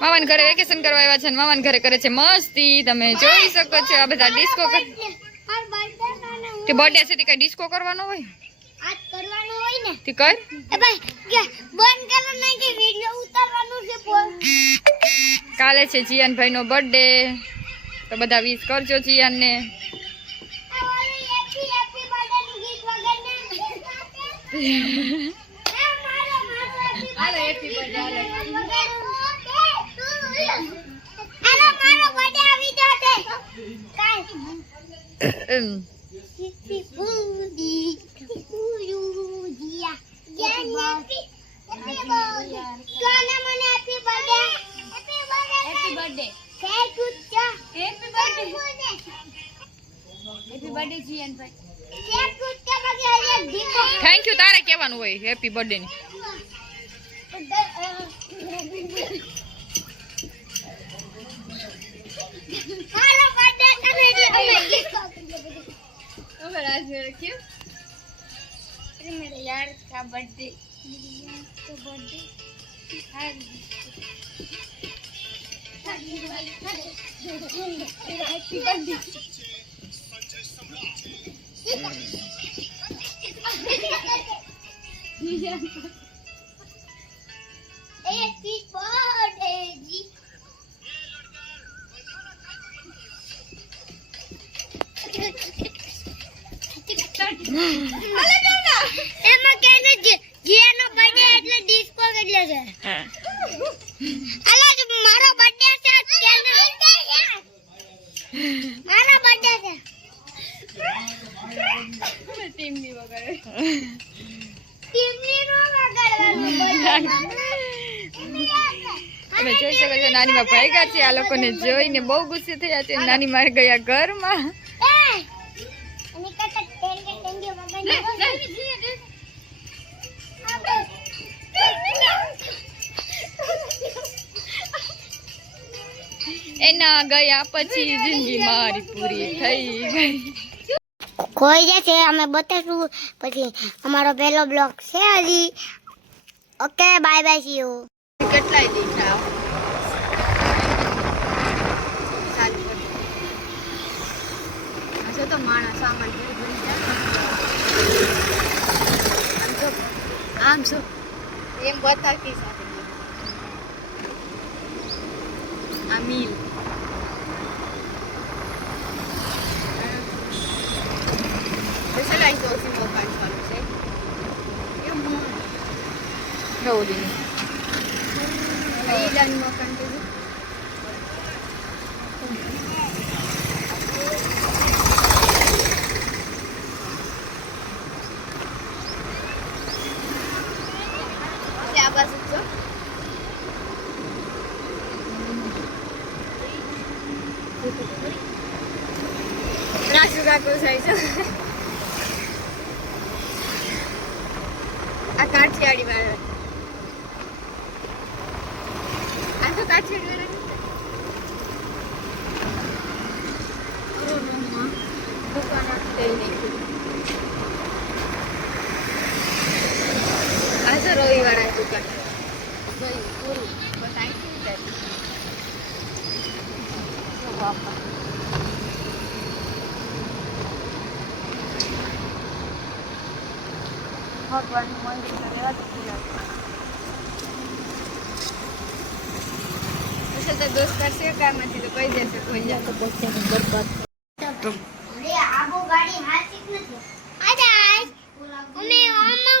મામાન ઘરે વેકેશન કરવા આવ્યા છે મામાન ઘરે કરે છે મસ્તી. તમે જોઈ શકો છો આ બધા ડિસ્કો કે બર્થડે છે કઈ ડિસ્કો કરવાનો હોય? આજ કરવાની હોય ને. તે કર. એ ભાઈ કે બંધ કરો ને કે વિડિયો ઉતારવાનું છે બોલ. કાલે છે જીયાન ભાઈ નો બર્થડે તો બધા વિશ કરજો જીયાન ને ઓલી happy happy birthday hello, happy birthday જીયાન ભાઈ Thank you, sir. બાકી આજે દીકરો. થેન્ક યુ તારે કહેવાનું હોય હેપી બર્થડે ની મારો birthday તમે જે અમે disco કરીએ. હવે રાજ રાખ્યું अरे मेरे यार का बर्थडे तो birthday happy birthday Happy birthday. ટીમની વગર ટીમની નો વગાડવાનું. તમે જોઈ શકો છો નાની માં ભાગ્યા છે આ લોકોને જોઈને બહુ ગુસ્સે થયા છે નાની માર ગયા ઘરમાં વગાડી. એના ગયા પછી જિંદગી મારી પૂરી થઈ ગઈ કોઈ જશે, અમે બતાવીશું. પછી અમારો પહેલો બ્લોગ છે હજી. Okay, bye bye see you કેટલાય દીઠા તો માણસ, સામાન આમ જો એમ બતાવતી સાથે. આ Orange olsun volkan şu an bir şey. Ya mor. Rolling. Kailan mo kan dito. Siapa sih Terima kasih. આ કાઠિયાવાડી વાળા આ તો તો રવિવાળા દુકાન બસ બતાવી બાપા. ભગવાનનું મંદિર તો રહેવા જ પછી તો દોસ્ત કરશે તો કહી દેશે કોઈ જાય તો અરે આબો ગાડી હાચી જ નથી. અમે ઓમમ